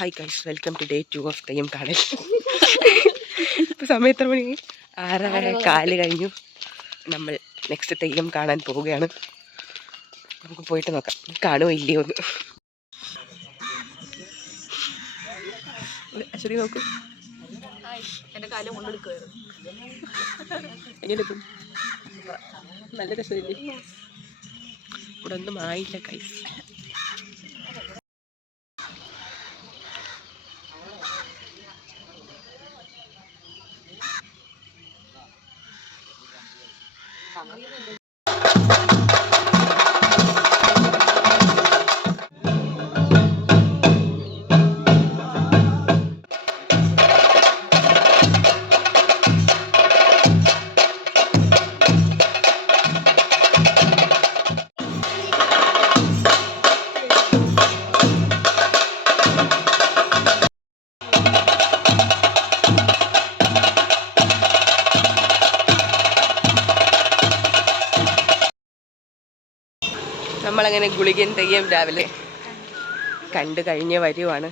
Hi guys, welcome to day 2 of theyyam കാണൽ. ഇപ്പോൾ സമയം എത്ര മണി? 6:15 കഴിഞ്ഞു. നമ്മൾ നെക്സ്റ്റ് തെയ്യം കാണാൻ പോവുകയാണ്. നമുക്ക് പോയിട്ട് നോക്കാം, കാണുമോ ഇല്ലയോ ഒന്ന്. അശ്വതി നോക്കൂ, എങ്ങനെയെത്തും? നല്ല രസമില്ലേ? ഇവിടെ ഒന്നും ആയില്ല ഗൈസ്. നമ്മളങ്ങനെ ഗുളികൻ തെയ്യം രാവിലെ കണ്ടു കഴിഞ്ഞ് വരുവാണ്.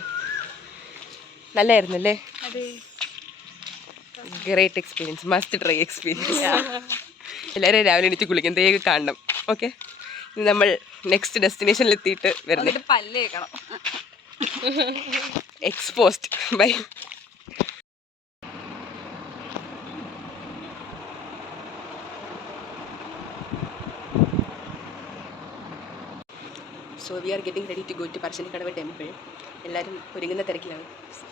നല്ലായിരുന്നല്ലേ? Great experience, must try experience. എല്ലാവരും രാവിലെ എണീറ്റ് ഗുളികൻ തെയ്യം കാണണം. ഓക്കെ, നമ്മൾ നെക്സ്റ്റ് ഡെസ്റ്റിനേഷനിൽ എത്തിയിട്ട് വരുന്നത്. എക്സ്പോസ്റ്റ് bye. So we are getting ready to go to Parshinikkadavu temple. എല്ലാവരും ഒരുങ്ങുന്ന തിരക്കിലാണ്.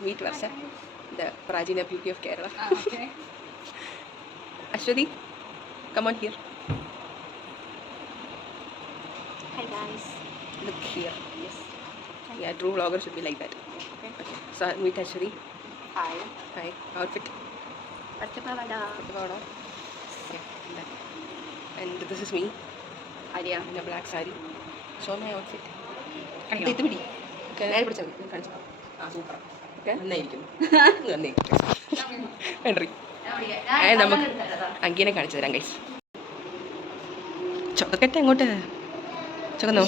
Meet Varsha, the Prajina beauty of Kerala. Okay. Ashwati, come on here. Hi guys. Look here. Yes. Hi. Yeah, true vlogger should be like that. Okay. Okay. So meet Ashwati. Hi. Hi. Outfit. Pattapavada. Yeah. And this is me. Arya in a black saree. Show my outfit. ഇത് പിടി. ഞാൻ പിടിച്ചാൽ മതി, കാണിച്ചു. ആ super. Okay, നന്നായിരിക്കുന്നു. നന്ദി. Entry. നമുക്ക് അങ്കിനെ കാണിച്ചു തരാം ഗൈസ്. ചൊക്കട്ടെ അങ്ങോട്ട് ചുവന്നോ?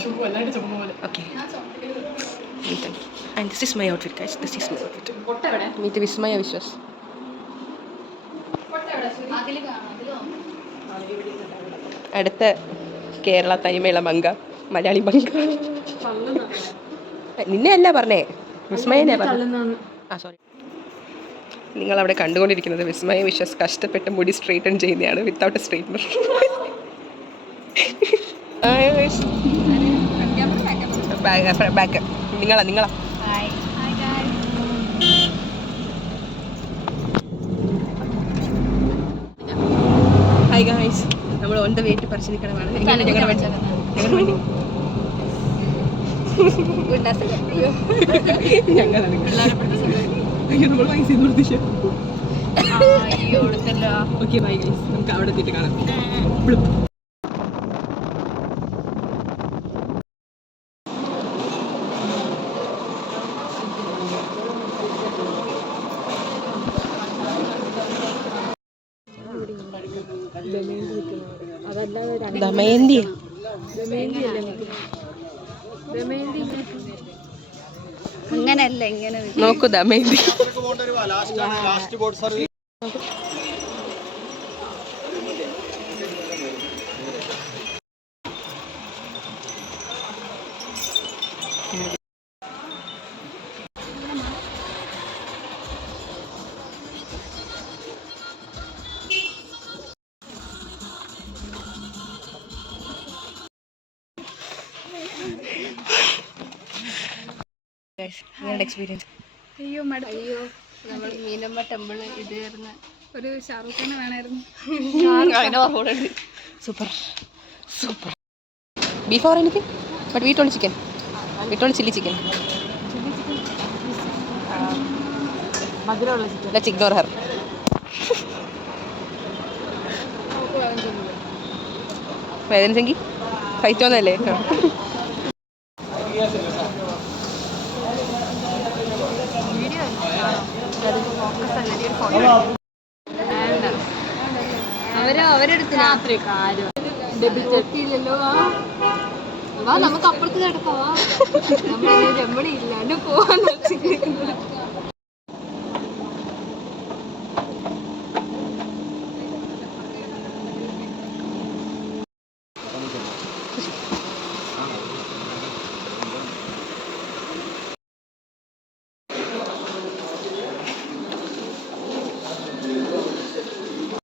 Okay. And this is my outfit guys. This is my outfit. Meet Vismaya Viswas. അടുത്ത കേരള തനിമയുള്ള മങ്ക, മലയാളി മങ്ക. നിന്നെ അല്ല പറഞ്ഞേ, വിസ്മയനെ പറഞ്ഞു. ആ സോറി. നിങ്ങളവിടെ കണ്ടുകൊണ്ടിരിക്കുന്നത് വിസ്മയ വിശ്വാസ് കഷ്ടപ്പെട്ട് മുടി സ്ട്രെയിറ്റൺ ചെയ്യുന്നതാണ്, വിത്തൗട്ട് എ സ്ട്രെയിറ്റ്നർ. ബാക്ക് നിങ്ങളാ ഹായ് ഗായ്സ്, നമ്മൾ ഓൺ ദ വേ ടു പറശ്ശിനിക്കടവാണ്. ഞങ്ങളുടെ വണ്ടി ഓക്കെ ബൈ ഗൈസ്, നമുക്ക് അവിടെ എത്തിയിട്ട് കാണാം. ദമയന്തി അങ്ങനല്ല, ഇങ്ങനെ നോക്കൂ ദമയന്തി. എക്സ്പീരിയൻസ്. അയ്യോ നമ്മൾ മീനമ്മ ടെമ്പിള് ഇതായിരുന്നു. ഒരു ഷാറൂഖ് ഖാനെ വേണമായിരുന്നു. Super super. ബീഫ് ഓർ എനിക്ക്, ബട്ട് വീട്ട് ഓൺ ചിക്കൻ, വീട്ട് ഓൺ chilli chicken. Let's ignore her. വേദനിച്ചെങ്കിൽ കഴിച്ചോന്നല്ലേ? അവരെടുത്ത് രാത്രി കാര്യം ഡെബിറ്റല്ലോ. വാ നമുക്ക് അപ്പുറത്ത് കിടക്കാം. വാ നമ്മൾ രമണി ഇല്ലാണ്ട് പോവാന്ന് വെച്ചിരിക്കുന്നത്.